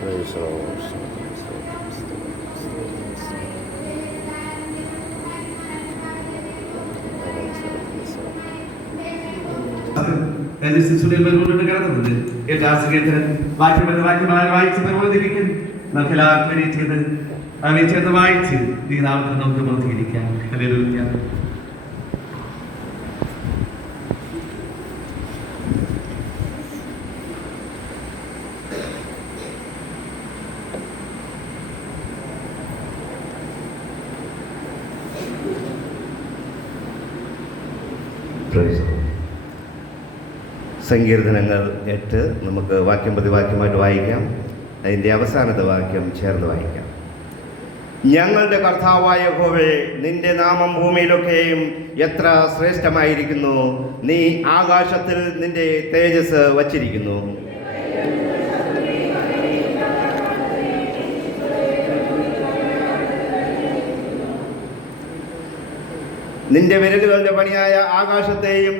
കിടന്നത് വായിച്ച് പ്രബോധിപ്പിക്കും. നമുക്ക് എല്ലാവർക്കും വായിച്ച് ദീനാമത്തിൽ നമുക്ക് ബോധിപ്പിക്കാം. ഹല്ലേലൂയ. സങ്കീർത്തനങ്ങൾ 8 നമുക്ക് വാക്യം പ്രതി വാക്യമായിട്ട് വായിക്കാം. അതിൻ്റെ അവസാനത്തെ വാക്യം ചേർന്ന് വായിക്കാം. ഞങ്ങളുടെ കർത്താവായ യഹോവേ, നിന്റെ നാമം ഭൂമിയിലൊക്കെയും എത്ര ശ്രേഷ്ഠമായിരിക്കുന്നു. നീ ആകാശത്തിൽ നിന്റെ തേജസ് വച്ചിരിക്കുന്നു. നിന്റെ വിരലുകളുടെ പണിയായ ആകാശത്തെയും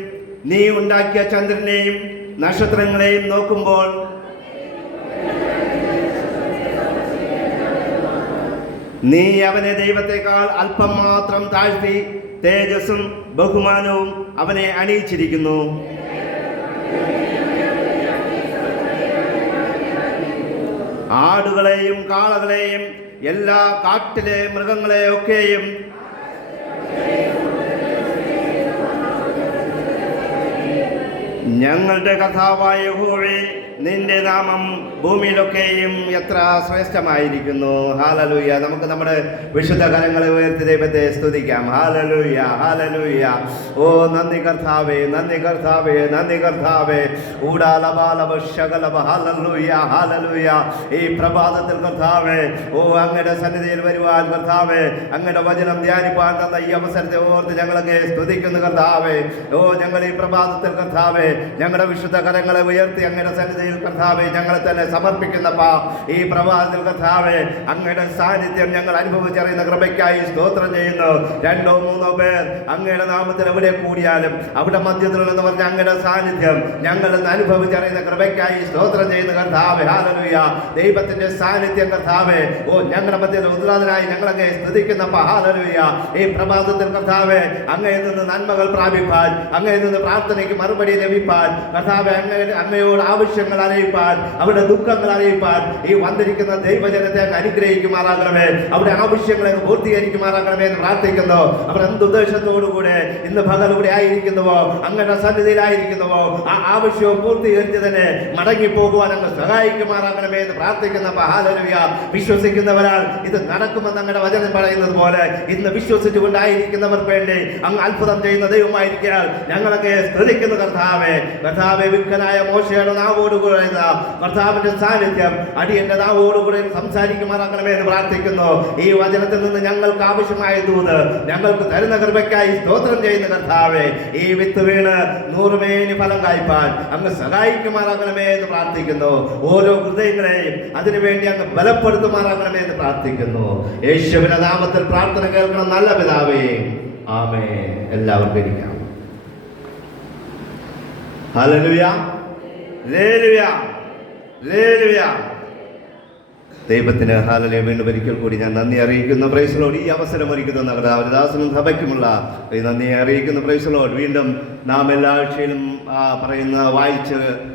നീ ഉണ്ടാക്കിയ ചന്ദ്രനെയും നക്ഷത്രങ്ങളെയും നോക്കുമ്പോൾ നീ അവനെ ദൈവത്തെക്കാൾ അല്പം മാത്രം താഴ്ത്തി തേജസ്സും ബഹുമാനവും അവനെ അണിയിച്ചിരിക്കുന്നു. ആടുകളെയും കാളകളെയും എല്ലാ കാട്ടിലെ മൃഗങ്ങളെയൊക്കെയും ഞങ്ങളുടെ കർത്താവായ യഹോവേ, നിന്റെ നാമം ഭൂമിയിലൊക്കെയും എത്ര ശ്രേഷ്ഠമായിരിക്കുന്നു. ഹാലലൂയ. നമുക്ക് നമ്മുടെ വിശുദ്ധ കരങ്ങളെ ഉയർത്തി ദൈവത്തെ സ്തുതിക്കാം. Hallelujah, hallelujah. ഓ നന്ദി കർത്താവേ, നന്ദി കർത്താവേ, നന്ദി കർത്താവേ. ഊടാലബാലബശകലബ. Hallelujah, hallelujah. ഈ പ്രഭാതത്തിൽ കർത്താവേ, ഓ അങ്ങയുടെ സന്നിധിയിൽ വരുവാൻ കർത്താവേ, അങ്ങയുടെ വചനം ധ്യാനിപ്പാൻ തന്ന ഈ അവസരത്തെ ഓർത്ത് ഞങ്ങളങ്ങ് സ്തുതിക്കുന്നു കർത്താവേ. ഓ ഞങ്ങൾ ഈ പ്രഭാതത്തിൽ കർത്താവേ, ഞങ്ങളുടെ വിശുദ്ധ കരങ്ങളെ ഉയർത്തി അങ്ങയുടെ സന്നിധി കർത്താവേ ഞങ്ങളെ തന്നെ സമർപ്പിക്കുന്നപ്പാ. ഈ പ്രഭാതത്തിൽ കർത്താവേ, അങ്ങയുടെ സാന്നിധ്യം ഞങ്ങൾ അനുഭവിച്ചറിയുന്ന കൃപയ്ക്കായി സ്തോത്രം ചെയ്യുന്നു. 2 or 3 പേർ അങ്ങയുടെ നാമത്തിൽ എവിടെ കൂടിയാലും അവിടെ മധ്യത്തിലെന്ന് പറഞ്ഞ അങ്ങയുടെ സാന്നിധ്യം ഞങ്ങൾ അനുഭവിച്ചറിയുന്ന കൃപയ്ക്കായി സ്തോത്രം ചെയ്യുന്ന കർത്താവേ. ഹല്ലേലൂയ. ദൈവത്തിന്റെ സാന്നിധ്യം കർത്താവേ, ഓ ഞങ്ങളുടെ മധ്യത്തിൽ ഉദ്രാതനായി ഞങ്ങളങ്ങേ സ്തുതിക്കുന്നപ്പാ. ഹല്ലേലൂയ. ഈ പ്രഭാതത്തിൽ കർത്താവേ, അങ്ങയിൽ നിന്ന് നന്മകൾ പ്രാപിപ്പാൻ, അങ്ങയിൽ നിന്ന് പ്രാർത്ഥനയ്ക്ക് മറുപടി ലഭിപ്പാൻ കർത്താവേ, അങ്ങയോട് ആവശ്യങ്ങൾ അറിയിപ്പാൻ, അവിടെ ദുഃഖങ്ങൾ അറിയിപ്പാൻ ഈ വന്നിരിക്കുന്ന ദൈവജനത്തെ അനുഗ്രഹിക്കുമാറാകണമേ. അവിടെ ആവശ്യങ്ങളെ പൂർത്തീകരിക്കുമാറാകണമേ എന്ന് പ്രാർത്ഥിക്കുന്നു. അവർ എന്തുദ്ദേശത്തോടുകൂടെ ഇന്ന് പകലൂടെ ആയിരിക്കുന്നുവോ, അങ്ങയുടെ സന്നിധിയിലായിരിക്കുന്നുവോ, ആ ആവശ്യവും പൂർത്തീകരിച്ച് തന്നെ മടങ്ങിപ്പോകുവാൻ അങ്ങ് സഹായിക്കുമാറാകണമേ എന്ന് പ്രാർത്ഥിക്കുന്ന. ഹല്ലേലൂയ. വിശ്വസിക്കുന്നവരാൽ ഇത് നടക്കുമെന്ന് അങ്ങയുടെ വചനം പറയുന്നത് പോലെ ഇന്ന് വിശ്വസിച്ചുകൊണ്ടായിരിക്കുന്നവർക്ക് വേണ്ടി അങ്ങ് അത്ഭുതം ചെയ്യുന്ന ദൈവമായിരിക്കാൻ ഞങ്ങളൊക്കെ സ്തുതിക്കുന്നു കർത്താവേ. കർത്താവേ, വിക്കനായ മോശയുടെ നാവോടുകൂടെ കർത്താവിന്റെ സാന്നിധ്യം അടിയന്റെ നാവോടുകൂടെ സംസാരിക്കുമാറാകണമേ എന്ന് പ്രാർത്ഥിക്കുന്നു. ഈ വചനത്തിൽ നിന്ന് ഞങ്ങൾക്ക് ആവശ്യമായ ദൂത് ഞങ്ങൾക്ക് തരുന്ന കൃപയ്ക്കായി സ്തോത്രം ചെയ്യുന്ന കർത്താവേ, ഈ വിത്ത് വീണ് 100 മേനി ഫലം കായ്പാൻ അങ്ങ് സഹായിക്കുമാറാകണമേ എന്ന് പ്രാർത്ഥിക്കുന്നു. ഓരോ ഹൃദയങ്ങളെയും അതിനുവേണ്ടി അങ്ങ് ബലപ്പെടുത്തുമാറാകണമേ എന്ന് പ്രാർത്ഥിക്കുന്നു. യേശുവിന്റെ നാമത്തിൽ പ്രാർത്ഥന കേൾക്കണം നല്ല പിതാവേ, ആമേൻ. എല്ലാവർക്കും ഇരിക്കാം. Hallelujah, hallelujah, hallelujah. ദൈവത്തിന് ഹല്ലേലൂയ. വീണ്ടും ഒരിക്കൽ കൂടി ഞാൻ നന്ദി അറിയിക്കുന്നു. Price the Lord. ഈ അവസരം ഒരുക്കുന്ന നമ്മുടെ ദാസനും സഭയ്ക്കുമുള്ള ഈ നന്ദി അറിയിക്കുന്നു. Price the Lord. വീണ്ടും നാം എല്ലാ ആഴ്ചയിലും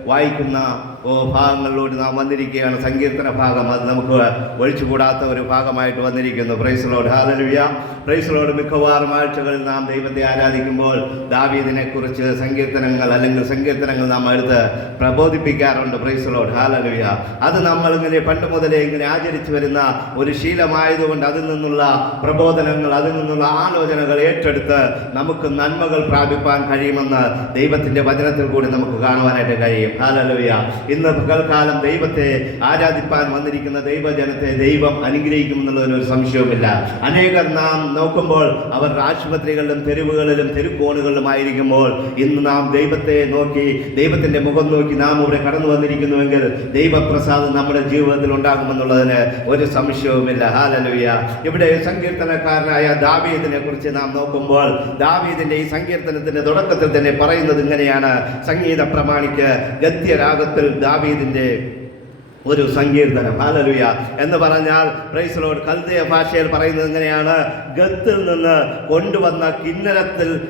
വായിക്കുന്ന ഭാഗങ്ങളിലൂടെ നാം വന്നിരിക്കുകയാണ്. സങ്കീർത്തന ഭാഗം അത് നമുക്ക് ഒഴിച്ചുകൂടാത്ത ഒരു ഭാഗമായിട്ട് വന്നിരിക്കുന്നു. Price the Lord. Hallelujah. Price the Lord. മിക്കവാറും ആഴ്ചകളിൽ നാം ദൈവത്തെ ആരാധിക്കുമ്പോൾ ദാവീദിനെ കുറിച്ച് സങ്കീർത്തനങ്ങൾ നാം എടുത്ത് പ്രബോധിപ്പിക്കാറുണ്ട്. Praise the Lord. ഹല്ലേലൂയ. അത് നമ്മളിങ്ങനെ പണ്ട് മുതലേ ഇങ്ങനെ ആചരിച്ചു വരുന്ന ഒരു ശീലമായതുകൊണ്ട് അതിൽ നിന്നുള്ള പ്രബോധനങ്ങൾ, അതിൽ നിന്നുള്ള ആലോചനകൾ ഏറ്റെടുത്ത് നമുക്ക് നന്മകൾ പ്രാപിപ്പാൻ കഴിയുമെന്ന് ദൈവത്തിന്റെ വചനത്തിൽ കൂടി നമുക്ക് കാണുവാനായിട്ട് കഴിയും. ഹല്ലേലൂയ. ഇന്ന് പകൽക്കാലം ദൈവത്തെ ആരാധിപ്പാൻ വന്നിരിക്കുന്ന ദൈവജനത്തെ ദൈവം അനുഗ്രഹിക്കുമെന്നുള്ളതിനൊരു സംശയവുമില്ല. അനേകർ നാം നോക്കുമ്പോൾ അവർ ആശുപത്രികളിലും തെരുവുകളിലും തെരുക്കോണുകളിലും ആയിരിക്കുമ്പോൾ ഇന്ന് നാം ദൈവത്തെ നോക്കി, ദൈവത്തിന്റെ മുഖം നോക്കി നാം ഇവിടെ കടന്നു വന്നിരിക്കുന്നുവെങ്കിൽ ദൈവപ്രസാദം നമ്മുടെ ജീവിതത്തിൽ ഉണ്ടാകുമെന്നുള്ളതിന് ഒരു സംശയവുമില്ല. ഹല്ലേലൂയ. ഇവിടെ സങ്കീർത്തനക്കാരനായ ദാവീദിനെ കുറിച്ച് നാം നോക്കുമ്പോൾ ദാവീദിന്റെ ഈ സങ്കീർത്തനത്തിന്റെ തുടക്കത്തിൽ തന്നെ പറയുന്നത് ഇങ്ങനെയാണ്. സംഗീത പ്രമാണിക്ക് ഗദ്യരാഗത്തിൽ ദാവീദിന്റെ ഒരു സങ്കീർത്തനം. ഹല്ലേലൂയ എന്ന് പറഞ്ഞാൽ പ്രൈസ് ലോർഡ് കൽദയ ഭാഷയിൽ പറയുന്നത് എങ്ങനെയാണ്? ഗത്തിൽ നിന്ന് കൊണ്ടുവന്ന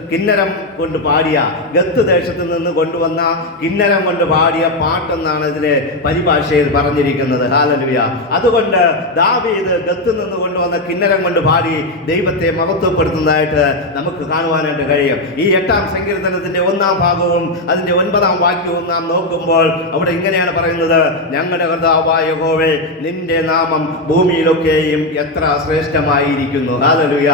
കിന്നരം കൊണ്ട് പാടിയ, ഗത്ത് ദേശത്ത് നിന്ന് കൊണ്ടുവന്ന കിന്നരം കൊണ്ട് പാടിയ പാട്ടെന്നാണ് ഇതിലെ പരിഭാഷയിൽ പറഞ്ഞിരിക്കുന്നത്. ഹല്ലേലൂയ. അതുകൊണ്ട് ദാവീദ് ഗത്തിൽ നിന്ന് കൊണ്ടുവന്ന കിന്നരം കൊണ്ട് പാടി ദൈവത്തെ മഹത്വപ്പെടുത്തുന്നതായിട്ട് നമുക്ക് കാണുവാനായിട്ട് കഴിയും. ഈ 8-ാം സങ്കീർത്തനത്തിന്റെ 1-ാം ഭാഗവും അതിന്റെ 9-ാം വാക്യവും നാം നോക്കുമ്പോൾ അവിടെ ഇങ്ങനെയാണ് പറയുന്നത്: ഞങ്ങളുടെ കർത്താവായ യഹോവേ, നിന്റെ നാമം ഭൂമിയിലൊക്കെയും എത്ര ശ്രേഷ്ഠമായിരിക്കുന്നു. ഹല്ലേലൂയ.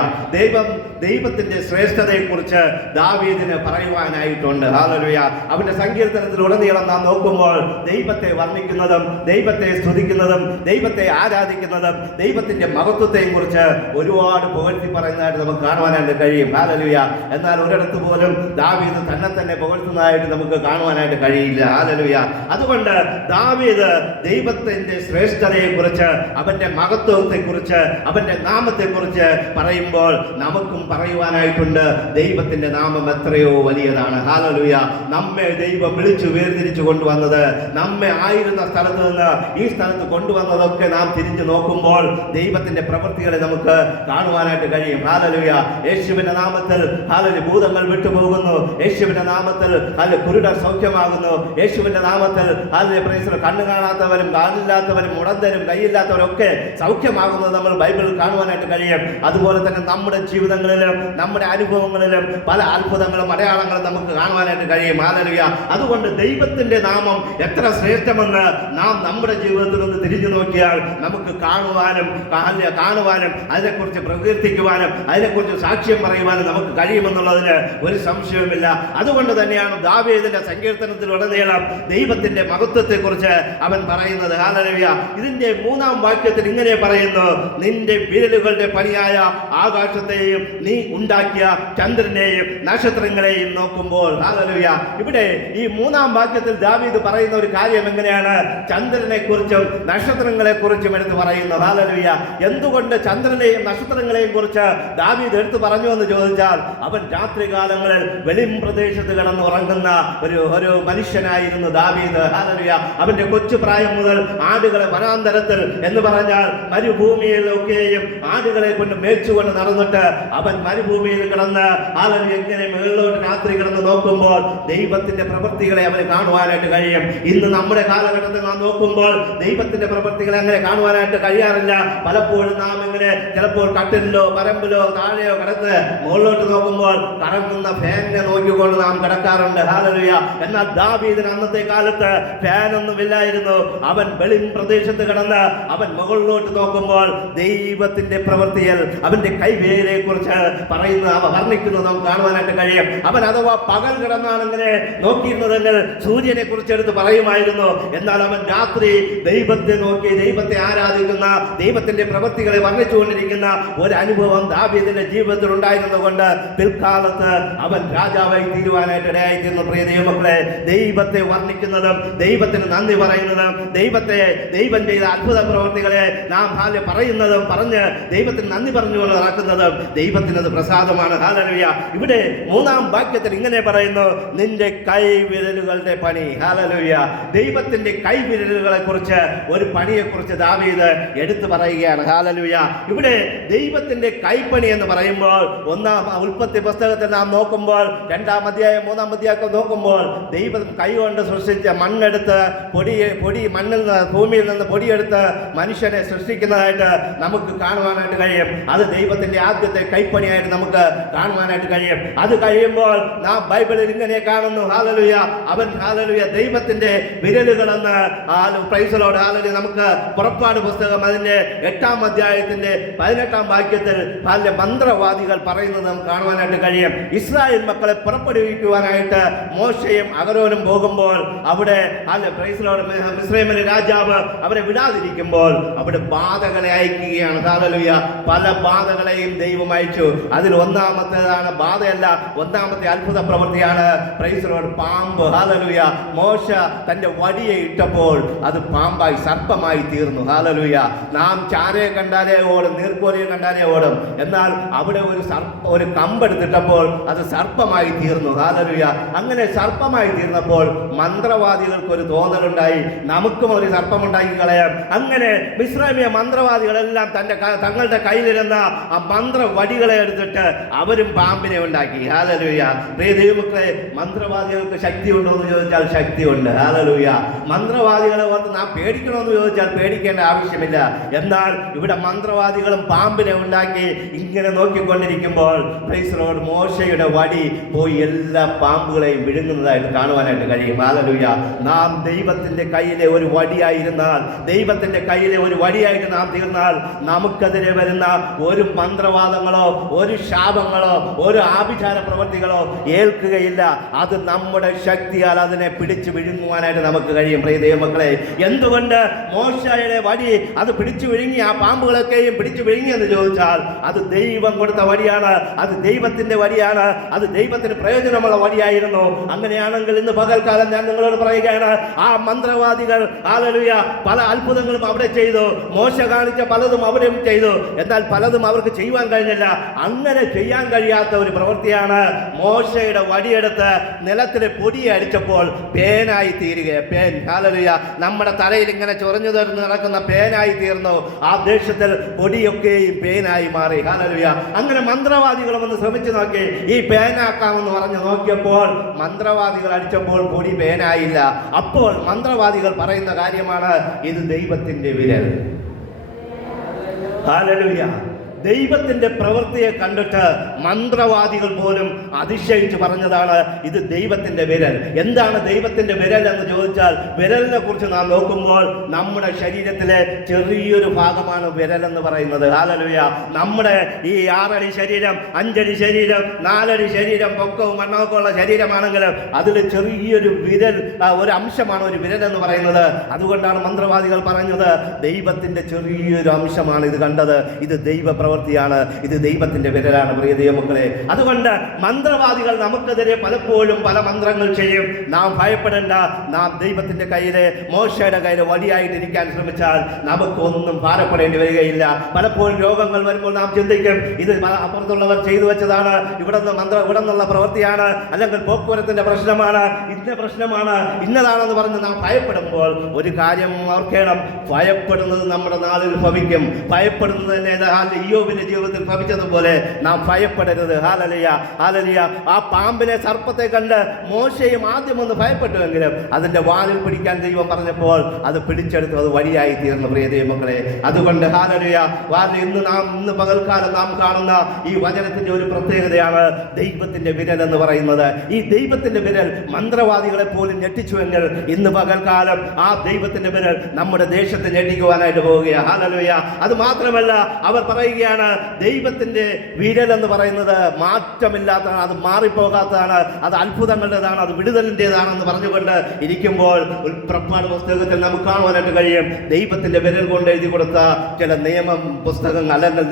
ദൈവത്തിന്റെ ശ്രേഷ്ഠതയെക്കുറിച്ച് ദാവീദിന് പറയുവാനായിട്ടുണ്ട്. ഹല്ലേലൂയ. അവന്റെ സങ്കീർത്തനത്തിൽ ഉടനീളം നാം നോക്കുമ്പോൾ ദൈവത്തെ വർണ്ണിക്കുന്നതും ദൈവത്തെ സ്തുതിക്കുന്നതും ദൈവത്തെ ആരാധിക്കുന്നതും ദൈവത്തിന്റെ മഹത്വത്തെയും കുറിച്ച് ഒരുപാട് പുകഴ്ത്തി പറയുന്നതായിട്ട് നമുക്ക് കാണുവാനായിട്ട് കഴിയും. ഹല്ലേലൂയ. എന്നാൽ ഒരിടത്ത് പോലും ദാവീദ് തന്നെ പുകഴ്ത്തുന്നതായിട്ട് നമുക്ക് കാണുവാനായിട്ട് കഴിയില്ല. ഹല്ലേലൂയ. അതുകൊണ്ട് ദാവീദ് ദൈവത്തിന്റെ ശ്രേഷ്ഠതയെക്കുറിച്ച്, അവന്റെ മഹത്വത്തെക്കുറിച്ച്, അവന്റെ നാമത്തെക്കുറിച്ച് പറയുമ്പോൾ നമുക്കും പറയുവാനായിട്ടുണ്ട്. ദൈവത്തിന്റെ നാമം എത്രയോ വലിയതാണ്. ഹല്ലേലൂയ. നമ്മെ ദൈവം വിളിച്ചു വേർതിരിച്ചു കൊണ്ടുവന്നത്, നമ്മെ ആയിരുന്ന സ്ഥലത്ത് നിന്ന് ഈ സ്ഥലത്ത് കൊണ്ടുവന്നതൊക്കെ നാം തിരിഞ്ഞു നോക്കുമ്പോൾ ദൈവത്തിന്റെ പ്രവൃത്തികളെ നമുക്ക് കാണുവാനായിട്ട് കഴിയും. ഹല്ലേലൂയ. യേശുവിന്റെ നാമത്തിൽ ഹല്ലേലൂയ ഭൂതങ്ങൾ വിട്ടുപോകുന്നു. യേശുവിന്റെ നാമത്തിൽ ഹല്ലേലൂയ കുരുടർ സൗഖ്യമാകുന്നു. യേശുവിന്റെ നാമത്തിൽ ഹല്ലേലൂയ പ്രൈസ് കണ്ണു കാണാത്തവരും കാലില്ലാത്തവരും മുടന്തരും കൈയില്ലാത്തവരും ഒക്കെ സൗഖ്യമാകുന്നത് നമ്മൾ ബൈബിളിൽ കാണുവാനായിട്ട് കഴിയും. അതുപോലെ തന്നെ നമ്മുടെ ജീവിതങ്ങളിലും നമ്മുടെ അനുഭവങ്ങളിലും പല അത്ഭുതങ്ങളും അടയാളങ്ങളും നമുക്ക് കാണുവാനായിട്ട് കഴിയും. ഹല്ലേലൂയ. അതുകൊണ്ട് ദൈവത്തിന്റെ നാമം എത്ര ശ്രേഷ്ഠമെന്ന് നാം നമ്മുടെ ജീവിതത്തിൽ ഒന്ന് തിരിഞ്ഞു നോക്കിയാൽ നമുക്ക് കാണുവാനും അതിനെക്കുറിച്ച് പ്രകീർത്തിക്കുവാനും അതിനെക്കുറിച്ച് സാക്ഷ്യം പറയുവാനും നമുക്ക് കഴിയുമെന്നുള്ളതിന് ഒരു സംശയവുമില്ല. അതുകൊണ്ട് തന്നെയാണ് ദാവീദിന്റെ സങ്കീർത്തനത്തിലുടനീളം ദൈവത്തിന്റെ മഹത്വത്തെക്കുറിച്ച് അവൻ പറയുന്നത്. ഹല്ലേലൂയ. ഇതിന്റെ 3-ാം വാക്യത്തിൽ ഇങ്ങനെ പറയുന്നു: നിന്റെ വിരലുകളുടെ പണിയായ ആകാശത്തെയും നീ ഉണ്ടാക്കിയ ചന്ദ്രനെയും നക്ഷത്രങ്ങളെയും നോക്കുമ്പോൾ. ഹല്ലേലൂയ. ഇവിടെ ഈ 3-ാം വാക്യത്തിൽ ദാവീദ് പറയുന്ന ഒരു കാര്യം എങ്ങനെയാണ്? ചന്ദ്രനെ കുറിച്ചും നക്ഷത്രങ്ങളെ കുറിച്ചും എടുത്ത് പറയുന്നു. ഹല്ലേലൂയ. എന്തുകൊണ്ട് ചന്ദ്രനെയും നക്ഷത്രങ്ങളെയും കുറിച്ച് ദാവീദ് എടുത്തു പറഞ്ഞു എന്ന് ചോദിച്ചാൽ, അവൻ രാത്രികാലങ്ങളിൽ വെളിം പ്രദേശത്ത് കിടന്ന് ഉറങ്ങുന്ന ഒരു മനുഷ്യനായിരുന്നു ദാവീദ്. ഹല്ലേലൂയ. അവന്റെ കൊച്ചു പ്രായം മുതൽ ആടുകളെ വനാന്തരത്തിൽ എന്ന് പറഞ്ഞാൽ മരുഭൂമിയിലൊക്കെയും ആടുകളെ കൊണ്ട് മേച്ചുകൊണ്ട് നടന്നിട്ട് അവൻ മരുഭൂമിയിൽ കിടന്ന് ഹല്ലേലൂയ എങ്ങനെ മുകളിലോട്ട് രാത്രി കിടന്ന് നോക്കുമ്പോൾ ദൈവത്തിന്റെ പ്രവൃത്തികളെ അവന് കാണുവാനായിട്ട് കഴിയും. ഇന്ന് നമ്മുടെ കാലഘട്ടത്തിൽ നാം നോക്കുമ്പോൾ ദൈവത്തിന്റെ പ്രവൃത്തികളെ അങ്ങനെ കാണുവാനായിട്ട് കഴിയാറില്ല. പലപ്പോഴും നാം ഇങ്ങനെ ചിലപ്പോൾ കട്ടിലോ പറമ്പിലോ താഴെയോ കിടന്ന് മുകളിലോട്ട് നോക്കുമ്പോൾ കറങ്ങുന്ന ഫാനിനെ നോക്കിക്കൊണ്ട് നാം കിടക്കാറുണ്ട്. ഹല്ലേലൂയ. എന്നാൽ ദാവീദിന് അന്നത്തെ കാലത്ത് ഫാനൊന്നും ഇല്ലായിരുന്നു. അവൻ വെളിം പ്രദേശത്ത് കിടന്ന് അവൻ മുകളിലോട്ട് നോക്കുമ്പോൾ ദൈവത്തിന്റെ പ്രവൃത്തിയിൽ അവന്റെ കൈവേലയെ കുറിച്ച് പറയുന്നത്, അവ വർണ്ണിക്കുന്നത് നമുക്ക് കാണുവാനായിട്ട് കഴിയും. അവൻ അഥവാ പകൽ കിടന്നാണെങ്കിലെ നോക്കിയിരുന്നതെങ്കിൽ സൂര്യനെ കുറിച്ച് എടുത്ത് പറയുമായിരുന്നു. എന്നാൽ അവൻ രാത്രി ദൈവത്തെ നോക്കി ദൈവത്തെ ആരാധിക്കുന്ന ദൈവത്തിന്റെ പ്രവൃത്തികളെ വർണ്ണിച്ചുകൊണ്ടിരിക്കുന്ന ഒരു അനുഭവം ദാവീദിന്റെ ജീവിതത്തിൽ ഉണ്ടായിരുന്നതുകൊണ്ട് പിൽക്കാലത്ത് അവൻ രാജാവായി തീരുവാനായിട്ട് ഇടയായിത്തീർന്നു. പ്രിയ ദൈവമക്കളെ, ദൈവത്തെ വർണ്ണിക്കുന്നതും ദൈവത്തിന് നന്ദി പറയുന്നതും ദൈവം ചെയ്ത അത്ഭുത പ്രവൃത്തികളെ നാം പറയുന്നതും പറഞ്ഞ് ദൈവത്തിന് നന്ദി പറഞ്ഞുകൊണ്ട് നടക്കുന്നതും ദൈവത്തിനത് പ്രസാദമാണ്. ഹല്ലേലൂയ. ഇവിടെ 3-ാം വാക്യത്തിൽ ഇങ്ങനെ പറയുന്നു: നിന്റെ കൈവിരലുകളുടെ പണി. ഹല്ലേലൂയ. ദൈവത്തിന്റെ കൈവിരലുകളെ കുറിച്ച് ഒരു പണിയെ കുറിച്ച് ദാവീദ് എടുത്തു പറയുകയാണ്. ഹല്ലേലൂയ. ഇവിടെ ദൈവത്തിന്റെ കൈപ്പണി എന്ന് പറയുമ്പോൾ 1-ാം ഉൽപ്പത്തി പുസ്തകത്തിൽ നാം നോക്കുമ്പോൾ 2-ാം അധ്യായം 3-ാം അധ്യായം നോക്കുമ്പോൾ ദൈവം കൈകൊണ്ട് സൃഷ്ടിച്ച മണ്ണെടുത്ത് മണ്ണിൽ നിന്ന് ഭൂമിയിൽ നിന്ന് പൊടിയെടുത്ത് മനുഷ്യനെ സൃഷ്ടിക്കുന്നതായിട്ട് നമുക്ക് കാണുവാനായിട്ട് കഴിയും. അത് ദൈവത്തിന്റെ ആദ്യത്തെ കൈപ്പണിയായിട്ട് നമുക്ക് കാണുവാനായിട്ട് കഴിയും. അത് കഴിയുമ്പോൾ നാം ബൈബിളിൽ ഇങ്ങനെ കാണുന്നു. ഹല്ലേലൂയ. അവൻ ഹല്ലേലൂയ ദൈവത്തിന്റെ വിരലുകളെന്ന് പ്രൈസ് ദി ലോർഡ്. ഹല്ലേലൂയ. നമുക്ക് പുറപ്പാട് പുസ്തകം അതിന്റെ 8-ാം അധ്യായത്തിന്റെ 18-ാം വാക്യത്തിൽ പല മന്ത്രവാദികൾ പറയുന്നത് നമുക്ക് കാണുവാനായിട്ട് കഴിയും. ഇസ്രായേൽ മക്കളെ പുറപ്പെടുവിക്കുവാനായിട്ട് മോശയും അഹരോനും പോകുമ്പോൾ അവിടെ പ്രൈസ് ദി ലോർഡ് മിസ്രയീമിലെ രാജാവ് അവരെ വിടാതിരിക്കുമ്പോൾ അവിടെ ബാധകളെ അയക്കുകയാണ്. ഹല്ലേലൂയ. പല ബാധകളെയും ദൈവം അയച്ചു. അതിൽ ഒന്നാമത്തേതാണ് ബാധയല്ല, ഒന്നാമത്തെ അത്ഭുത പ്രവൃത്തിയാണ് പ്രൈസ് ദി ലോർഡ്, പാമ്പ്. ഹല്ലേലൂയ. മോശ തന്റെ വടിയെ ഇട്ടപ്പോൾ അത് പാമ്പായി സർപ്പമായി തീർന്നു. ഹല്ലേലൂയ. നാം ചാരയെ കണ്ടാലേ ഓടും, നീർക്കോലിയെ കണ്ടാലേ ഓടും. എന്നാൽ അവിടെ ഒരു കമ്പെടുത്തിട്ടപ്പോൾ അത് സർപ്പമായി തീർന്നു. ഹല്ലേലൂയ. അങ്ങനെ സർപ്പമായി തീർന്നപ്പോൾ മന്ത്രവാദികൾക്ക് ഒരു തോന്നലുണ്ടായി, നമുക്കും ഒരു സർപ്പം ഉണ്ടാക്കി കളയാം. അങ്ങനെ മിസ്രൈമിയ മന്ത്രവാദികളെല്ലാം തങ്ങളുടെ കയ്യിലിരുന്ന ആ മന്ത്രവടികളെ എടുത്തിട്ട് അവരും പാമ്പിനെ ഉണ്ടാക്കി. ഹല്ലേലൂയ. പ്രിയ ദൈവമക്കളെ, മന്ത്രവാദികൾക്ക് ശക്തി ഉണ്ടോ എന്ന് ചോദിച്ചാൽ ശക്തിയുണ്ട്. ഹല്ലേലൂയ. മന്ത്രവാദികളെ ഓർത്ത് നാം പേടിക്കണമെന്ന് ചോദിച്ചാൽ പേടിക്കേണ്ട ആവശ്യമില്ല. എന്നാൽ ഇവിടെ മന്ത്രവാദികളും പാമ്പിനെ ഉണ്ടാക്കി ഇങ്ങനെ നോക്കിക്കൊണ്ടിരിക്കുമ്പോൾ പ്രൈസ് ദി ലോർഡ്, മോശയുടെ വടി പോയി എല്ലാ പാമ്പുകളെയും വിഴുങ്ങുന്നതായിട്ട് കാണുവാനായിട്ട് കഴിയും. ഹല്ലേലൂയ. നാം ദൈവത്തിന്റെ കയ്യിലെ ഒരു വടിയായിരുന്നാൽ, ദൈവത്തിന്റെ കയ്യിലെ ഒരു വടിയായിട്ട് നാം തീർന്നാൽ, നമുക്കെതിരെ വരുന്ന ഒരു മന്ത്രവാദങ്ങളോ ഒരു ശാപങ്ങളോ ഒരു ആഭിചാര പ്രവൃത്തികളോ ഏൽക്കുകയില്ല. അത് നമ്മുടെ ശക്തിയാൽ അതിനെ പിടിച്ചു വിഴുങ്ങുവാനായിട്ട് നമുക്ക് കഴിയും. പ്രിയ ദൈവമക്കളെ, എന്തുകൊണ്ട് മോശയുടെ വടി അത് പിടിച്ചു വിഴുങ്ങി, ആ പാമ്പുകളൊക്കെയും പിടിച്ചു വിഴുങ്ങി എന്ന് ചോദിച്ചാൽ അത് ദൈവം കൊടുത്ത വടിയാണ്, അത് ദൈവത്തിന്റെ വടിയാണ്, അത് ദൈവത്തിന് പ്രയോജനമുള്ള വടിയായിരുന്നു. അങ്ങനെയാണെങ്കിൽ ഇന്ന് പകൽക്കാലം ഞാൻ നിങ്ങളോട് പറയുകയാണ്, ആ മന്ത്രവാദികൾ ഹല്ലേലൂയ പല അത്ഭുതങ്ങളും അവിടെ ചെയ്തു, മോശ കാണിച്ച പലതും അവരും ചെയ്തു. എന്നാൽ പലതും അവർക്ക് ചെയ്യുവാൻ കഴിഞ്ഞില്ല. അങ്ങനെ ചെയ്യാൻ കഴിയാത്ത ഒരു പ്രവൃത്തിയാണ് മോശയുടെ വടിയെടുത്ത് നിലത്തിലെ പൊടിയെ അടിച്ചപ്പോൾ പേനായി തീരുക. പേൻ. ഹല്ലേലൂയ. നമ്മുടെ തലയിൽ ഇങ്ങനെ ചൊറിഞ്ഞു തീർന്ന് നടക്കുന്ന പേനായി തീർന്നു. ആ ദേശത്തിൽ പൊടിയൊക്കെയും പേനായി മാറി. ഹല്ലേലൂയ. അങ്ങനെ മന്ത്രവാദികളും ഒന്ന് ശ്രമിച്ചു നോക്കി, ഈ പേനാക്കാമെന്ന് പറഞ്ഞു നോക്കിയപ്പോൾ മന്ത്രവാദികൾ അടിച്ചപ്പോൾ പൊടി പേനായില്ല. അപ്പോൾ മന്ത്രവാദികൾ പറയുന്ന കാര്യമാണ്, ഇത് ദൈവത്തിന്റെ വിരൽ. ഹല്ലേലൂയ. ദൈവത്തിന്റെ പ്രവൃത്തിയെ കണ്ടിട്ട് മന്ത്രവാദികൾ പോലും അതിശയിച്ച് പറഞ്ഞതാണ്, ഇത് ദൈവത്തിന്റെ വിരൽ. എന്താണ് ദൈവത്തിന്റെ വിരൽ എന്ന് ചോദിച്ചാൽ, വിരലിനെ കുറിച്ച് നാം നോക്കുമ്പോൾ നമ്മുടെ ശരീരത്തിലെ ചെറിയൊരു ഭാഗമാണ് വിരൽ എന്ന് പറയുന്നത്. ഹല്ലേലൂയ. നമ്മുടെ ഈ 6 അടി ശരീരം, 5 അടി ശരീരം, 4 അടി ശരീരം, പൊക്കവും മണ്ണൊക്കെ ഉള്ള ശരീരമാണെങ്കിലും അതിൽ ചെറിയൊരു വിരൽ, ഒരു അംശമാണ് ഒരു വിരൽ എന്ന് പറയുന്നത്. അതുകൊണ്ടാണ് മന്ത്രവാദികൾ പറഞ്ഞത്, ദൈവത്തിന്റെ ചെറിയൊരു അംശമാണ് ഇത് കണ്ടത്, ഇത് ദൈവ പ്രവൃത്തിയാണ്, ഇത് ദൈവത്തിന്റെ വിരലാണ്. പ്രിയ ദൈവമക്കളെ, അതുകൊണ്ട് മന്ത്രവാദികൾ നമുക്കെതിരെ പലപ്പോഴും പല മന്ത്രങ്ങൾ ചെയ്യും. നാം ഭയപ്പെടേണ്ട. നാം ദൈവത്തിന്റെ കയ്യിലെ, മോശയുടെ കയ്യിലെ വടിയായിട്ടിരിക്കാൻ ശ്രമിച്ചാൽ നമുക്കൊന്നും ഭാരപ്പെടേണ്ടി വരികയില്ല. പലപ്പോഴും രോഗങ്ങൾ വരുമ്പോൾ നാം ചിന്തിക്കും, ഇത് അപ്പുറത്തുള്ളവർ ചെയ്തു വെച്ചതാണ്, ഇവിടെ നിന്നുള്ള പ്രവൃത്തിയാണ്, അല്ലെങ്കിൽ പോക്കുവരത്തിന്റെ പ്രശ്നമാണ്, ഇന്ന പ്രശ്നമാണ്, ഇന്നതാണെന്ന് പറഞ്ഞ് നാം ഭയപ്പെടുമ്പോൾ ഒരു കാര്യം ഓർക്കണം, ഭയപ്പെടുന്നത് നമ്മുടെ നാളിൽ ഭവിക്കും. ഭയപ്പെടുന്നത് തന്നെ യോബിന്റെ ജീവിതത്തിൽ ഭവിച്ചതുപോലെ നാം ഭയപ്പെടരുത്. ഹല്ലേലൂയ. ഹല്ലേലൂയ. ആ പാമ്പിനെ, സർപ്പത്തെ കണ്ട് മോശയും ആദ്യം ഒന്ന് ഭയപ്പെട്ടുവെങ്കിലും അതിന്റെ വാലിൽ പിടിക്കാൻ ദൈവം പറഞ്ഞപ്പോൾ അത് പിടിച്ചെടുത്തു, അത് വടിയായി തീർന്നു. പ്രിയ ദൈവമക്കളെ, അതുകൊണ്ട് ഹല്ലേലൂയ, ഇന്ന് പകൽക്കാലം നാം കാണുന്ന ഈ വചനത്തിന്റെ ഒരു പ്രത്യേകതയാണ് ദൈവത്തിന്റെ വിരൽ എന്ന് പറയുന്നത്. ഈ ദൈവത്തിന്റെ വിരൽ മന്ത്രവാദികളെ പോലും ഞെട്ടിച്ചുവെങ്കിൽ ഇന്ന് പകൽക്കാലം ആ ദൈവത്തിന്റെ വിരൽ നമ്മുടെ ദേശത്തെ ഞെട്ടിക്കുവാനായിട്ട് പോവുകയാണ്. ഹല്ലേലൂയ. അത് മാത്രമല്ല, അവർ പറയുകയാണ്, ദൈവത്തിന്റെ വിരൽ എന്ന് പറയുന്നത് മാറ്റമില്ലാത്തതാണ്, അത് മാറിപ്പോകാത്തതാണ്, അത് അത്ഭുതങ്ങളുടേതാണ്, അത് വിടുതലിൻ്റെതാണെന്ന് പറഞ്ഞുകൊണ്ട് ഇരിക്കുമ്പോൾ പുറപ്പാട് പുസ്തകത്തിൽ നമുക്ക് കാണുവാനായിട്ട് കഴിയും, ദൈവത്തിന്റെ വിരൽ കൊണ്ട് എഴുതി കൊടുത്ത ചില നിയമം പുസ്തകങ്ങൾ, അല്ലെങ്കിൽ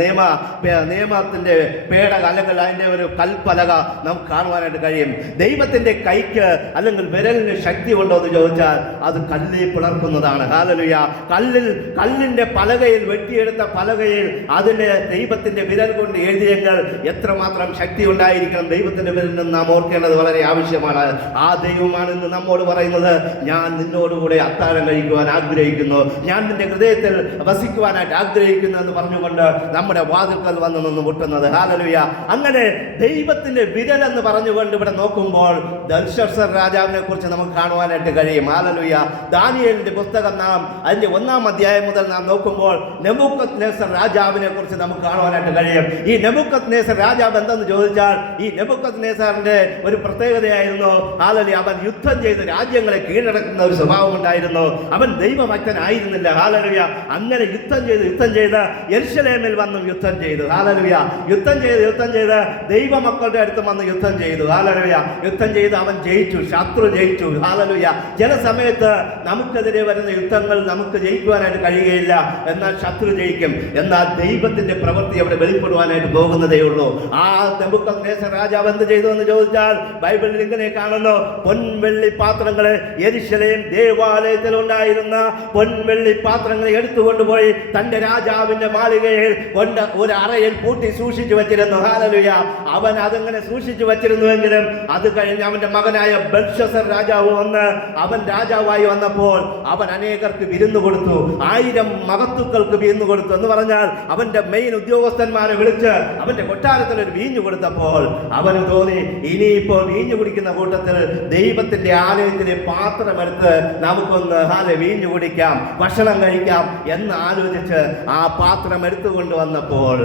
നിയമത്തിന്റെ പേടക, അല്ലെങ്കിൽ അതിന്റെ ഒരു കൽപ്പലക നമുക്ക് കാണുവാനായിട്ട് കഴിയും. ദൈവത്തിന്റെ കൈക്ക് അല്ലെങ്കിൽ വിരലിന് ശക്തി ഉണ്ടോ എന്ന് ചോദിച്ചാൽ അത് കല്ലിൽ പിളർക്കുന്നതാണ്. ഹല്ലേലൂയ. കല്ലിന്റെ പലകയിൽ, വെട്ടിയെടുത്ത പലകയിൽ അതിന് ദൈവത്തിന്റെ വിരൽ കൊണ്ട് എഴുതിയെങ്കിൽ എത്രമാത്രം ശക്തി ഉണ്ടായിരിക്കണം ദൈവത്തിന്റെ വിരലിൽ നാം ഓർക്കേണ്ടത് വളരെ ആവശ്യമാണ്. ആ ദൈവമാണ് ഇന്ന് നമ്മോട് പറയുന്നത്, ഞാൻ നിന്നോടുകൂടെ അത്താഴം കഴിക്കുവാൻ ആഗ്രഹിക്കുന്നു, ഞാൻ നിന്റെ ഹൃദയത്തിൽ വസിക്കുവാനായിട്ട് ആഗ്രഹിക്കുന്നു എന്ന് പറഞ്ഞുകൊണ്ട് നമ്മുടെ വാതിൽക്കൽ വന്ന് നിന്ന് മുട്ടുന്നത്. ഹല്ലേലൂയ. അങ്ങനെ ദൈവത്തിന്റെ വിരൽ എന്ന് പറഞ്ഞുകൊണ്ട് ഇവിടെ നോക്കുമ്പോൾ ബെൽഷസ്സർ രാജാവിനെ കുറിച്ച് നമുക്ക് കാണുവാനായിട്ട് കഴിയും. ഹല്ലേലൂയ. ദാനിയേലിന്റെ പുസ്തകം നാം അതിന്റെ 1-ാം അധ്യായം മുതൽ നാം നോക്കുമ്പോൾ നെബൂഖദ്നേസർ രാജാവിനെ കുറിച്ച് നമുക്ക് കാണുവാനായിട്ട് കഴിയും. ഈ നെബൂഖദ്നേസർ രാജാവ് എന്തെന്ന് ചോദിച്ചാൽ, ഈ നെബൂഖദ്നേസറിന്റെ ഒരു പ്രത്യേകതയായിരുന്നു, ഹല്ലേലൂയ, അവൻ യുദ്ധം ചെയ്ത് രാജ്യങ്ങളെ കീഴടക്കുന്ന ഒരു സ്വഭാവം ഉണ്ടായിരുന്നു. അവൻ ദൈവഭക്തനായിരുന്നില്ല. ഹല്ലേലൂയ. അങ്ങനെ യുദ്ധം ചെയ്ത് യെരുശലേമിൽ വന്നും യുദ്ധം ചെയ്തു. ഹല്ലേലൂയ. യുദ്ധം ചെയ്ത് ദൈവമക്കളുടെ അടുത്ത് വന്ന് യുദ്ധം ചെയ്തു. ഹല്ലേലൂയ. യുദ്ധം ചെയ്ത് അവൻ ജയിച്ചു, ശത്രു ജയിച്ചു. ഹല്ലേലൂയ. ചില സമയത്ത് നമുക്കെതിരെ വരുന്ന യുദ്ധങ്ങൾ നമുക്ക് ജയിക്കുവാനായിട്ട് കഴിയുകയില്ല, എന്നാൽ ശത്രു ജയിക്കും. എന്നാൽ ദൈവത്തിന്റെ പ്രവൃത്തി അവിടെ വെളിപ്പെടുവാനായിട്ട് പോകുന്നതേ ഉള്ളൂ. ആ നെബൂഖദ്നേസർ രാജാവ് എന്ത് ചെയ്തു എന്ന് ചോദിച്ചാൽ ബൈബിളിൽ ഇങ്ങനെ കാണുന്നു. പൊൻവെള്ളി പാത്രങ്ങളെ യെരൂശലേം ദേവാലയത്തിൽ ഉണ്ടായിരുന്ന പൊൻവെള്ളി പാത്രങ്ങളെ എടുത്തുകൊണ്ടുപോയി തന്റെ രാജാവിന്റെ മാളികയിൽ കൊണ്ട് ഒരു അറയിൽ പൂട്ടി സൂക്ഷിച്ചു വച്ചിരുന്നു. ഹല്ലേലൂയ. അവൻ അതങ്ങനെ സൂക്ഷിച്ചു വച്ചിരുന്നുവെങ്കിലും അത് കഴിഞ്ഞ് അവന്റെ മകനായ ബെൽഷസർ രാജാവ് വന്ന് അവൻ രാജാവായി വന്നപ്പോൾ അവൻ അനേകർക്ക് വിരുന്നു കൊടുത്തു. 1000 മഹത്തുക്കൾക്ക് വിരുന്നു കൊടുത്തു എന്ന് പറഞ്ഞാൽ അവന്റെ മെയിൻ ഉദ്യോഗസ്ഥന്മാരെ വിളിച്ച് അവന്റെ കൊട്ടാരത്തിൽ ഒരു വീഞ്ഞു കൊടുത്തപ്പോൾ അവന് തോന്നി ഇനിയിപ്പോൾ വീഞ്ഞു കുടിക്കുന്ന കൂട്ടത്തിൽ ദൈവത്തിന്റെ ആലയത്തിലെ പാത്രമെടുത്ത് നമുക്കൊന്ന് വീഞ്ഞു കുടിക്കാം, ഭക്ഷണം കഴിക്കാം എന്ന് ആലോചിച്ച് ആ പാത്രം എടുത്തുകൊണ്ട് വന്നപ്പോൾ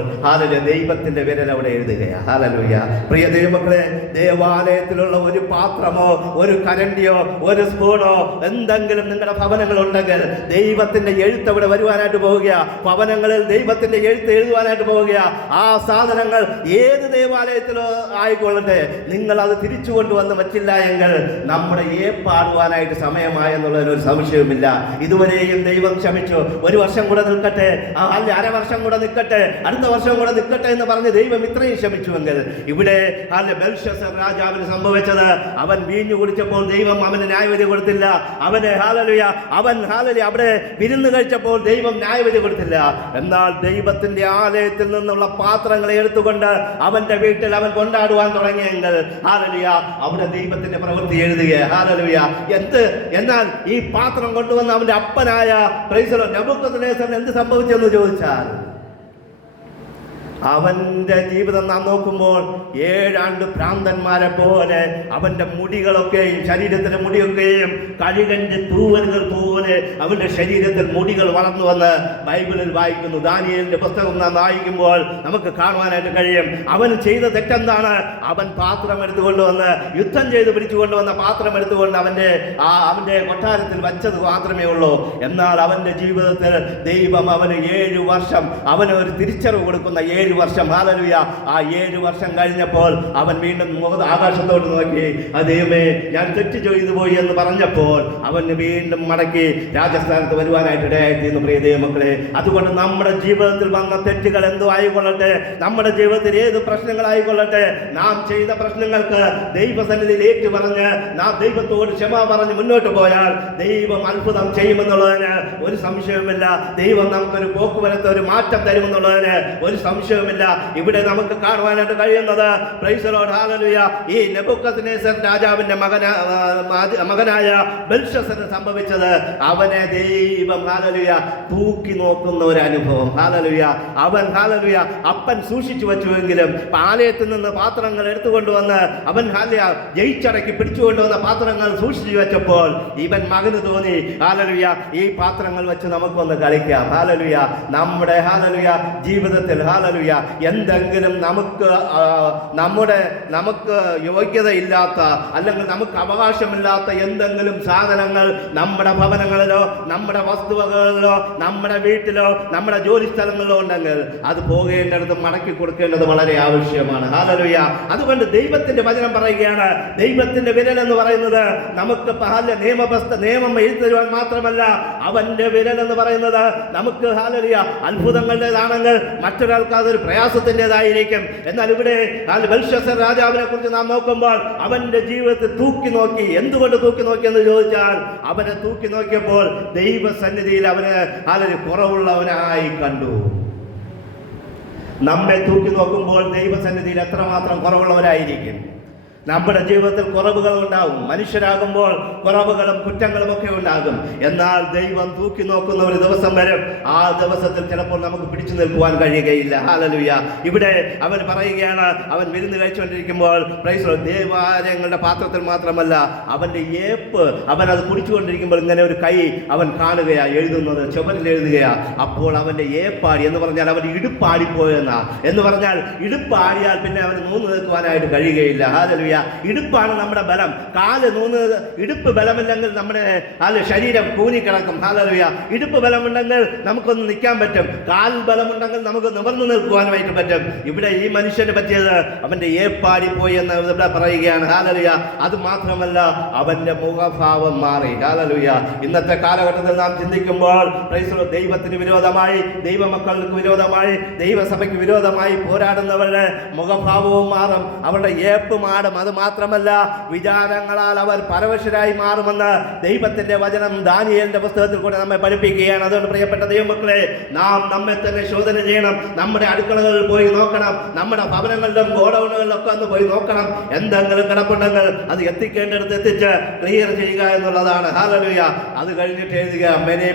ദൈവത്തിന്റെ വിരൽ അവിടെ എഴുതുകയാണ്. ഹല്ലേലൂയ. പ്രിയ ദൈവമക്കളെ, ദേവാലയത്തിലുള്ള ഒരു പാത്രമോ ഒരു കരണ്ടിയോ ഒരു സ്പൂണോ എന്തെങ്കിലും നിങ്ങളുടെ ഭവനങ്ങൾ ഉണ്ടെങ്കിൽ ദൈവത്തിന്റെ എഴുത്ത് അവിടെ വരുവാനായിട്ട് പോവുക. ഭവനങ്ങളിൽ ദൈവത്തിന്റെ എഴുത്ത് എഴുതുവാനായിട്ട് പോവുക. ആ സാധനങ്ങൾ ഏത് ദേവാലയത്തിലോ ആയിക്കൊള്ളട്ടെ, നിങ്ങൾ അത് തിരിച്ചു കൊണ്ടുവന്ന് വച്ചില്ല എങ്കിൽ നമ്മുടെ പാടുവാനായിട്ട് സമയമായെന്നുള്ളതിന് ഒരു സംശയവുമില്ല. ഇതുവരെയും ദൈവം ക്ഷമിച്ചു. 1 വർഷം കൂടെ നിൽക്കട്ടെ, അല്ല 1/2 വർഷം കൂടെ നിൽക്കട്ടെ, അടുത്ത വർഷം കൂടെ നിൽക്കട്ടെ എന്ന് പറഞ്ഞ് ദൈവം ഇത്രയും ക്ഷമിച്ചുവെങ്കിൽ ഇവിടെ ബെൽഷസർ രാജാവിന് സംഭവിച്ചത്, അവൻ വീഞ്ഞു കുടിച്ചപ്പോൾ ദൈവം അവന് ന്യായവിധി കൊടുത്തില്ല. അവന് അവൻ അവിടെ വിരുന്ന് കഴിച്ചപ്പോൾ ദൈവം ന്യായവിധി കൊടുത്തില്ല. എന്നാൽ ദൈവത്തിന്റെ ആലയത്തിൽ നിന്നുള്ള പാത്രങ്ങളെ എടുത്തുകൊണ്ട് അവന്റെ വീട്ടിൽ അവൻ കൊണ്ടാടുവാൻ തുടങ്ങിയെങ്കിൽ അവിടെ ദൈവത്തിന്റെ പ്രവൃത്തി എഴുതുക. ഹല്ലേലൂയ. എന്നാൽ ഈ പാത്രം കൊണ്ടുവന്ന അവന്റെ അപ്പനായ നെബൂഖദ്നേസറിന് എന്ത് സംഭവിച്ചെന്ന് ചോദിച്ചാൽ, അവന്റെ ജീവിതം നാം നോക്കുമ്പോൾ 7 ആണ്ട് ഭ്രാന്തന്മാരെ പോലെ അവന്റെ മുടികളൊക്കെയും ശരീരത്തിലെ മുടിയൊക്കെയും കഴുകന്റെ തൂവലുകൾ പോലെ അവന്റെ ശരീരത്തിൽ മുടികൾ വളർന്നു വന്ന് ബൈബിളിൽ വായിക്കുന്നു. ദാനിയേലിന്റെ പുസ്തകം നാം വായിക്കുമ്പോൾ നമുക്ക് കാണുവാനായിട്ട് കഴിയും. അവൻ ചെയ്ത തെറ്റെന്താണ്? അവൻ പാത്രം എടുത്തുകൊണ്ടുവന്ന് യുദ്ധം ചെയ്ത് പിടിച്ചുകൊണ്ടുവന്ന പാത്രം എടുത്തുകൊണ്ട് അവന്റെ കൊട്ടാരത്തിൽ വച്ചത് മാത്രമേ ഉള്ളൂ. എന്നാൽ അവന്റെ ജീവിതത്തിൽ ദൈവം അവന് 7 വർഷം അവന് ഒരു തിരിച്ചറിവ് കൊടുക്കുന്ന 7 വർഷം. ഹല്ലേലൂയ. ആ 7 വർഷം കഴിഞ്ഞപ്പോൾ അവൻ വീണ്ടും ആകാശത്തോട്ട് നോക്കി, ദൈവമേ ഞാൻ തെറ്റ് ചെയ്തു പോയി എന്ന് പറഞ്ഞപ്പോൾ അവന് വീണ്ടും മടക്കി രാജസ്ഥാനത്ത് വരുവാനായിട്ട് ഇടയായിത്തീർന്നു. പ്രിയ ദൈവമക്കളെ, അതുകൊണ്ട് നമ്മുടെ ജീവിതത്തിൽ വന്ന തെറ്റുകൾ എന്തോ ആയിക്കൊള്ളട്ടെ, നമ്മുടെ ജീവിതത്തിൽ ഏത് പ്രശ്നങ്ങളായിക്കൊള്ളട്ടെ, നാം ചെയ്ത പ്രശ്നങ്ങൾക്ക് ദൈവസന്നിധിയിൽ ഏറ്റുപറഞ്ഞ് നാം ദൈവത്തോട് ക്ഷമ പറഞ്ഞ് മുന്നോട്ട് പോയാൽ ദൈവം അത്ഭുതം ചെയ്യുമെന്നുള്ളതിന് ഒരു സംശയവുമില്ല. ദൈവം നമുക്കൊരു പോക്കുവരത്ത് ഒരു മാറ്റം തരുമെന്നുള്ളതിന് ഒരു സംശയവും ഇവിടെ നമുക്ക് കാണുവാനായിട്ട് കഴിയുന്നത്. Price the Lord. ഹല്ലേലൂയ. ഈ നെബൂഖദ്നേസർ രാജാവിന്റെ മകനായ ബെൽഷസറിന് സംഭവിച്ചത്, അവനെ ദൈവം തൂക്കി നോക്കുന്ന ഒരു അനുഭവം. ഹല്ലേലൂയ. അവൻ അപ്പൻ സൂക്ഷിച്ചു വെച്ചുവെങ്കിലും ആലയത്തിൽ നിന്ന് പാത്രങ്ങൾ എടുത്തുകൊണ്ടുവന്ന് അവൻ ജയിച്ചടക്കി പിടിച്ചുകൊണ്ടുവന്ന പാത്രങ്ങൾ സൂക്ഷിച്ചു വെച്ചപ്പോൾ ഇവൻ മകന് തോന്നി, ഹല്ലേലൂയ, ഈ പാത്രങ്ങൾ വെച്ച് നമുക്കൊന്ന് കളിക്കാം. ഹല്ലേലൂയ. നമ്മുടെ ജീവിതത്തിൽ എന്തെങ്കിലും നമുക്ക് യോഗ്യതയില്ലാത്ത അല്ലെങ്കിൽ നമുക്ക് അവകാശമില്ലാത്ത എന്തെങ്കിലും സാധനങ്ങൾ നമ്മുടെ ഭവനങ്ങളിലോ നമ്മുടെ വസ്തുവകളിലോ നമ്മുടെ വീട്ടിലോ നമ്മുടെ ജോലി സ്ഥലങ്ങളിലോ ഉണ്ടെങ്കിൽ അത് പോകേണ്ടത് മടക്കി കൊടുക്കേണ്ടത് വളരെ ആവശ്യമാണ്. ഹല്ലേലൂയ. അതുകൊണ്ട് ദൈവത്തിന്റെ വചനം പറയുകയാണ്, ദൈവത്തിന്റെ വിരൽ എന്ന് പറയുന്നത് നമുക്ക് നിയമം എഴുതരുവാൻ മാത്രമല്ല, അവന്റെ വിരൽ എന്ന് പറയുന്നത് നമുക്ക് അത്ഭുതങ്ങളുടേതാണെങ്കിൽ മറ്റൊരാൾക്ക് അതൊരു പ്രയാസത്തിൻ്റെതായിരിക്കും. എന്നാൽ ഇവിടെ ബെൽഷസർ രാജാവിനെ കുറിച്ച് നാം നോക്കുമ്പോൾ അവന്റെ ജീവിതത്തിൽ തൂക്കി നോക്കി. എന്തുകൊണ്ട് തൂക്കി നോക്കി എന്ന് ചോദിച്ചാൽ, അവനെ തൂക്കി നോക്കിയപ്പോൾ ദൈവസന്നിധിയിൽ അവന് കുറവുള്ളവനായി കണ്ടു. നമ്മെ തൂക്കി നോക്കുമ്പോൾ ദൈവസന്നിധിയിൽ എത്രമാത്രം കുറവുള്ളവരായിരിക്കും. നമ്മുടെ ജീവിതത്തിൽ കുറവുകൾ ഉണ്ടാകും. മനുഷ്യരാകുമ്പോൾ കുറവുകളും കുറ്റങ്ങളും ഒക്കെ ഉണ്ടാകും. എന്നാൽ ദൈവം തൂക്കി നോക്കുന്ന ഒരു ദിവസം വരും. ആ ദിവസത്തിൽ ചിലപ്പോൾ നമുക്ക് പിടിച്ചു നിൽക്കുവാൻ കഴിയുകയില്ല. ഹല്ലേലൂയ. ഇവിടെ അവൻ പറയുകയാണ്, അവൻ വിരുന്ന് കഴിച്ചുകൊണ്ടിരിക്കുമ്പോൾ ദേവാലയങ്ങളുടെ പാത്രത്തിൽ മാത്രമല്ല അവന്റെ അവൻ അത് കുടിച്ചുകൊണ്ടിരിക്കുമ്പോൾ ഇങ്ങനെ ഒരു കൈ അവൻ കാണുകയാ, എഴുതുന്നത് ചുമരിൽ എഴുതുകയാ. അപ്പോൾ അവന്റെ ഏപ്പാടി എന്ന് പറഞ്ഞാൽ അവൻ ഇടുപ്പാടിപ്പോയെന്ന എന്ന് പറഞ്ഞാൽ ഇടുപ്പാടിയാൽ പിന്നെ അവന് നൂന്ന് നിൽക്കുവാനായിട്ട് കഴിയുകയില്ല. ഹല്ലേലൂയ. ഹാലലുയ. ഇടുപ്പാണ് നമ്മുടെ ബലം. കാല് ഇടുപ്പ് ബലമില്ലെങ്കിൽ നമ്മുടെ ശരീരം കൂനിക്കിടക്കും. ഹാലലുയ. ഇടുപ്പ് ബലമുണ്ടെങ്കിൽ നമുക്കൊന്ന് നിൽക്കാൻ പറ്റും. കാൽ ബലമുണ്ടെങ്കിൽ നമുക്ക് നിവർന്നു നിൽക്കുവാനായിട്ട് പറ്റും. ഇവിടെ ഈ മനുഷ്യന് പറ്റിയത് അവന്റെ ഏപ്പാടി പോയി എന്ന് ഇവിടെ പറയുകയാണ്. ഹാലലുയ. അത് മാത്രമല്ല, അവന്റെ മുഖഭാവം മാറി. ഹാലലുയ. ഇന്നത്തെ കാലഘട്ടത്തിൽ നാം ചിന്തിക്കുമ്പോൾ ദൈവത്തിന് വിരോധമായി, ദൈവമക്കൾക്ക് വിരോധമായി, ദൈവസഭയ്ക്ക് വിരോധമായി പോരാടുന്നവരുടെ മുഖഭാവവും മാറും, അവരുടെ ഏപ്പ് മാറും. അത് മാത്രമല്ല, വിചാരങ്ങളാൽ അവർ പരവശരായി മാറുമെന്ന് ദൈവത്തിന്റെ വചനം ദാനിയേലിന്റെ പുസ്തകത്തിൽ കൂടെ നമ്മെ പഠിപ്പിക്കുകയാണ്. അതുകൊണ്ട് പ്രിയപ്പെട്ട ദൈവമക്കളെ, നാം നമ്മെ തന്നെ ശോധന ചെയ്യണം. നമ്മുടെ അടുക്കളകളിൽ പോയി നോക്കണം, നമ്മുടെ ഭവനങ്ങളിലും ഗോഡൌണുകളിലും ഒക്കെ ഒന്ന് പോയി നോക്കണം. എന്തെങ്കിലും കിടപ്പുണ്ടെങ്കിൽ അത് എത്തിക്കേണ്ടടുത്ത് എത്തിച്ച് ക്ലിയർ ചെയ്യുക എന്നുള്ളതാണ്. ഹാലലുയ. അത് കഴിഞ്ഞിട്ട് എഴുതുക,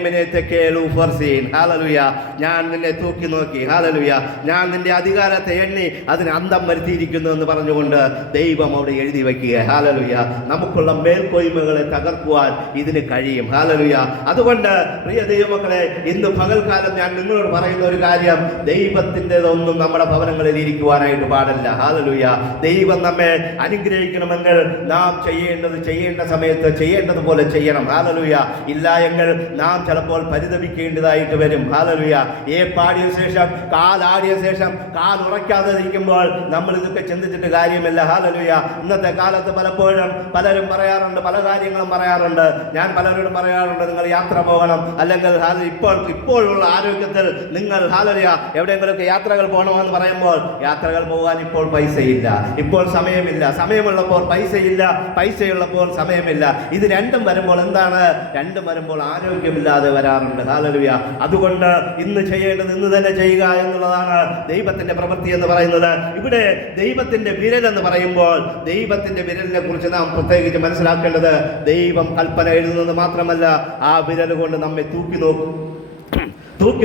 മെനെ തെക്കേലു ഫർസീൻ. ഹാലലുയ. ഞാൻ നിന്നെ തൂക്കി നോക്കി. ഹാലലുയ. ഞാൻ നിന്റെ അധികാരത്തെ എണ്ണി അതിന് അന്തം വരുത്തിയിരിക്കുന്നു എന്ന് പറഞ്ഞുകൊണ്ട് ദൈവം അവിടെ എഴുതി വയ്ക്കുക. ഹാലലുയ. നമുക്കുള്ള മേൽക്കോയ്മകളെ തകർക്കുവാൻ ഇതിന് കഴിയും. ഹാലലുയ. അതുകൊണ്ട് പ്രിയ ദൈവമക്കളെ, ഇന്ന് പകൽക്കാലം ഞാൻ നിങ്ങളോട് പറയുന്ന ഒരു കാര്യം, ദൈവത്തിൻ്റെതൊന്നും നമ്മുടെ ഭവനങ്ങളിൽ ഇരിക്കുവാനായിട്ട് പാടില്ല. ഹാലലുയ. ദൈവം നമ്മെ അനുഗ്രഹിക്കണമെങ്കിൽ നാം ചെയ്യേണ്ട സമയത്ത് ചെയ്യേണ്ടതുപോലെ ചെയ്യണം. ഹാലലുയ. ഇല്ല എങ്കിൽ നാം ചിലപ്പോൾ പരിതപിക്കേണ്ടതായിട്ട് വരും. ഹാലലുയ. പാടിയ ശേഷം കാലാടിയ ശേഷം കാൽ ഉറയ്ക്കാതെ ഇരിക്കുമ്പോൾ നമ്മൾ ഇതൊക്കെ ചിന്തിച്ചിട്ട് കാര്യമില്ല. ഹാലലുയ. ഇന്നത്തെ കാലത്ത് പലപ്പോഴും പലരും പറയാറുണ്ട്, പല കാര്യങ്ങളും പറയാറുണ്ട്. ഞാൻ പലരോടും പറയാറുണ്ട്, നിങ്ങൾ യാത്ര പോകണം, അല്ലെങ്കിൽ ഇപ്പോഴുള്ള ആരോഗ്യത്തിൽ നിങ്ങൾ ഹാലലുയ എവിടെയെങ്കിലുമൊക്കെ യാത്രകൾ പോകണമെന്ന് പറയുമ്പോൾ യാത്രകൾ പോകാൻ ഇപ്പോൾ പൈസയില്ല, ഇപ്പോൾ സമയമില്ല. സമയമുള്ളപ്പോൾ പൈസയില്ല, പൈസയുള്ളപ്പോൾ സമയമില്ല. ഇത് രണ്ടും വരുമ്പോൾ എന്താണ്? രണ്ടും വരുമ്പോൾ ആരോഗ്യമില്ലാതെ വരാറുണ്ട്. ഹാലലുയ. അതുകൊണ്ട് ഇന്ന് ചെയ്യേണ്ടത് ഇന്ന് തന്നെ ചെയ്യുക എന്നുള്ളതാണ് ദൈവത്തിന്റെ പ്രവൃത്തി എന്ന് പറയുന്നത്. ഇവിടെ ദൈവത്തിന്റെ വിരൽ എന്ന് പറയുമ്പോൾ ദൈവത്തിന്റെ വിരലിനെ കുറിച്ച് നാം പ്രത്യേകിച്ച് മനസ്സിലാക്കേണ്ടത്, ദൈവം കൽപ്പന എഴുതുന്നത് മാത്രമല്ല, ആ വിരൽ കൊണ്ട് നമ്മെ തൂക്കി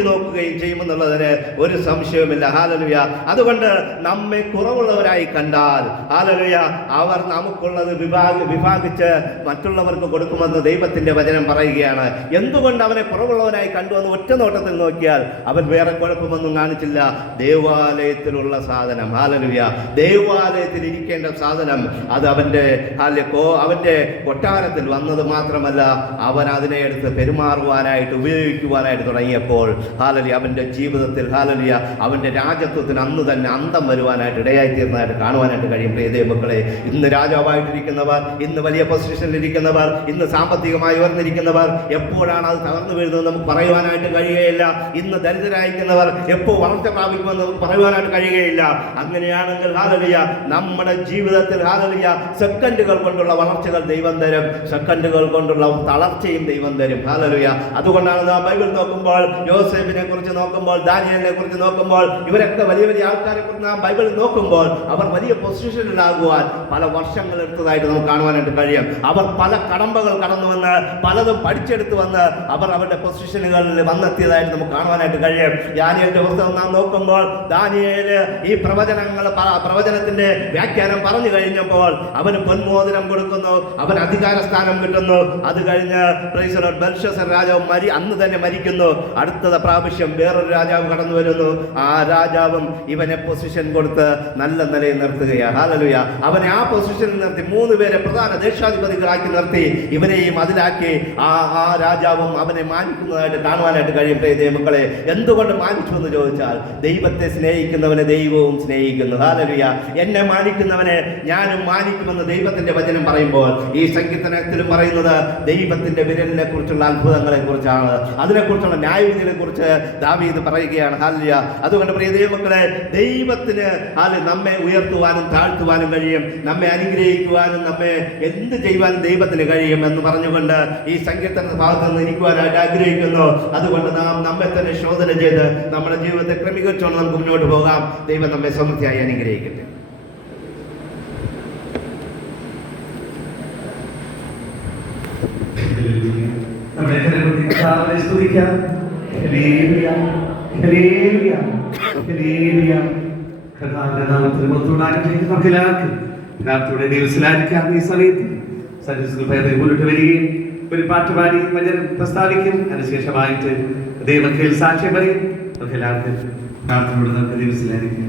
നോക്കുകയും ചെയ്യുമെന്നുള്ളതിന് ഒരു സംശയവുമില്ല. ഹാലലുയ. അതുകൊണ്ട് നമ്മെ കുറവുള്ളവരായി കണ്ടാൽ, ഹാലലുയ, അവർ നമുക്കുള്ളത് വിഭാഗിച്ച് മറ്റുള്ളവർക്ക് കൊടുക്കുമെന്ന് ദൈവത്തിന്റെ വചനം പറയുകയാണ്. എന്തുകൊണ്ട് അവനെ കുറവുള്ളവനായി കണ്ടു എന്ന് ഒറ്റ നോട്ടത്തിൽ നോക്കിയാൽ അവൻ വേറെ കുഴപ്പമൊന്നും കാണിച്ചില്ല. ദേവാലയത്തിലുള്ള സാധനം, ഹാലലുയ, ദേവാലയത്തിൽ ഇരിക്കേണ്ട സാധനം അത് അവന്റെ കൊട്ടാരത്തിൽ വന്നത് മാത്രമല്ല, അവൻ അതിനെ എടുത്ത് പെരുമാറുവാനായിട്ട് ഉപയോഗിക്കുവാനായിട്ട് തുടങ്ങിയപ്പോൾ ഹാലലിയ അവന്റെ ജീവിതത്തിൽ, ഹാലലിയ, അവന്റെ രാജത്വത്തിന് അന്ന് തന്നെ അന്തം വരുവാനായിട്ട് ഇടയായിത്തീർന്നതായിട്ട് കാണുവാനായിട്ട് കഴിയും. പ്രിയ മക്കളെ, ഇന്ന് രാജാവായിട്ടിരിക്കുന്നവർ, ഇന്ന് വലിയ പൊസിഷനിലിരിക്കുന്നവർ, ഇന്ന് സാമ്പത്തികമായി ഉയർന്നിരിക്കുന്നവർ എപ്പോഴാണ് അത് തകർന്നു വീഴുന്നത് നമുക്ക് പറയുവാനായിട്ട് കഴിയുകയില്ല. ഇന്ന് ദരിദ്രരായിരിക്കുന്നവർ എപ്പോൾ വളർച്ച പ്രാപിക്കുമെന്ന് നമുക്ക് പറയുവാനായിട്ട് കഴിയുകയില്ല. അങ്ങനെയാണെങ്കിൽ ഹാലലിയ നമ്മുടെ ജീവിതത്തിൽ, ഹാലലിയ, സെക്കൻഡുകൾ കൊണ്ടുള്ള വളർച്ചകൾ ദൈവം തരും, സെക്കൻഡുകൾ കൊണ്ടുള്ള തളർച്ചയും ദൈവം തരും. ഹാലലിയ. അതുകൊണ്ടാണ് നാം ബൈബിൾ നോക്കുമ്പോൾ, യോസേഫിനെ കുറിച്ച് നോക്കുമ്പോൾ, ദാനിയേലിനെ കുറിച്ച് നോക്കുമ്പോൾ, ഇവരൊക്കെ വലിയ വലിയ ആൾക്കാരെ കുറിച്ച് നാം ബൈബിളിൽ നോക്കുമ്പോൾ അവർ വലിയ പൊസിഷനിലാകുവാൻ പല വർഷങ്ങൾ എടുത്തതായിട്ട് നമുക്ക് കാണുവാനായിട്ട് കഴിയും. അവർ പല കടമ്പകൾ കടന്നു വന്ന് പലതും പഠിച്ചെടുത്ത് വന്ന് അവർ അവരുടെ പൊസിഷനുകളിൽ വന്നെത്തിയതായിട്ട് നമുക്ക് കാണുവാനായിട്ട് കഴിയും. ദാനിയേലിന്റെ പുസ്തകം നാം നോക്കുമ്പോൾ, ദാനിയേല് ഈ പ്രവചനത്തിന്റെ വ്യാഖ്യാനം പറഞ്ഞു കഴിഞ്ഞപ്പോൾ അവന് പൊന്മോതിരം കൊടുക്കുന്നു, അവൻ അധികാര സ്ഥാനം കിട്ടുന്നു. അത് കഴിഞ്ഞ് ബെൽഷസ്സർ രാജാവ് അന്ന് തന്നെ മരിക്കുന്നു. അടുത്ത പ്രാവശ്യം വേറൊരു രാജാവ് കടന്നു വരുന്നു. ആ രാജാവും ഇവനെ പൊസിഷൻ കൊടുത്ത് നല്ല നിലയിൽ നിർത്തുകയാണ്. ഹാലലുയ. അവനെ ആ പൊസിഷനിൽ നിർത്തി 3 പേരെ പ്രധാന ദേശാധിപതികളാക്കി നിർത്തി ഇവനെയും അതിലാക്കി ആ രാജാവും അവനെ മാനിക്കുന്നതായിട്ട് കാണുവാനായിട്ട് കഴിയും. ദൈവമക്കളെ, എന്തുകൊണ്ട് മാനിച്ചു എന്ന് ചോദിച്ചാൽ, ദൈവത്തെ സ്നേഹിക്കുന്നവനെ ദൈവവും സ്നേഹിക്കുന്നു. ഹാലലുയ. എന്നെ മാനിക്കുന്നവനെ ഞാനും മാനിക്കുമെന്ന് ദൈവത്തിന്റെ വചനം പറയുമ്പോൾ, ഈ സങ്കീർത്തനത്തിലും പറയുന്നത് ദൈവത്തിന്റെ വിരലിനെ കുറിച്ചുള്ള അത്ഭുതങ്ങളെ കുറിച്ചാണ്, അതിനെക്കുറിച്ചുള്ള ന്യായവിധിയെ കുറിച്ച് ദാവീദ് പറയുകയാണ്. ഹാലലുയ. അതുകൊണ്ട് പ്രിയ ദൈവമക്കളെ, ദൈവത്തിന് നമ്മെ ഉയർത്തുവാനും താഴ്ത്തുവാനും കഴിയും, നമ്മെ അനുഗ്രഹിക്കുവാനും നമ്മെ എന്ത് ചെയ്യുവാനും ദൈവത്തിന് കഴിയും എന്ന് പറഞ്ഞുകൊണ്ട് ഈ സങ്കീർത്തന ഭാഗത്ത് നിന്ന് ഇരിക്കുവാനായിട്ട് ആഗ്രഹിക്കുന്നു. അതുകൊണ്ട് നാം നമ്മെ തന്നെ ശോധന ചെയ്ത് നമ്മുടെ ജീവിതത്തെ ക്രമീകരിച്ചുകൊണ്ട് നമുക്ക് മുന്നോട്ട് പോകാം. ദൈവം നമ്മെ സമൃദ്ധിയായി അനുഗ്രഹിക്കട്ടെ. ഒരു പാട്ട് പാടി വചനം പ്രസ്താവിക്കും. അതിനുശേഷമായിട്ട് ദൈവത്തിൽ സാക്ഷ്യം പറയും. നമുക്ക് എല്ലാവർക്കും പ്രാർത്ഥനയോട് നമുക്ക് ദിവസത്തിലായിരിക്കും.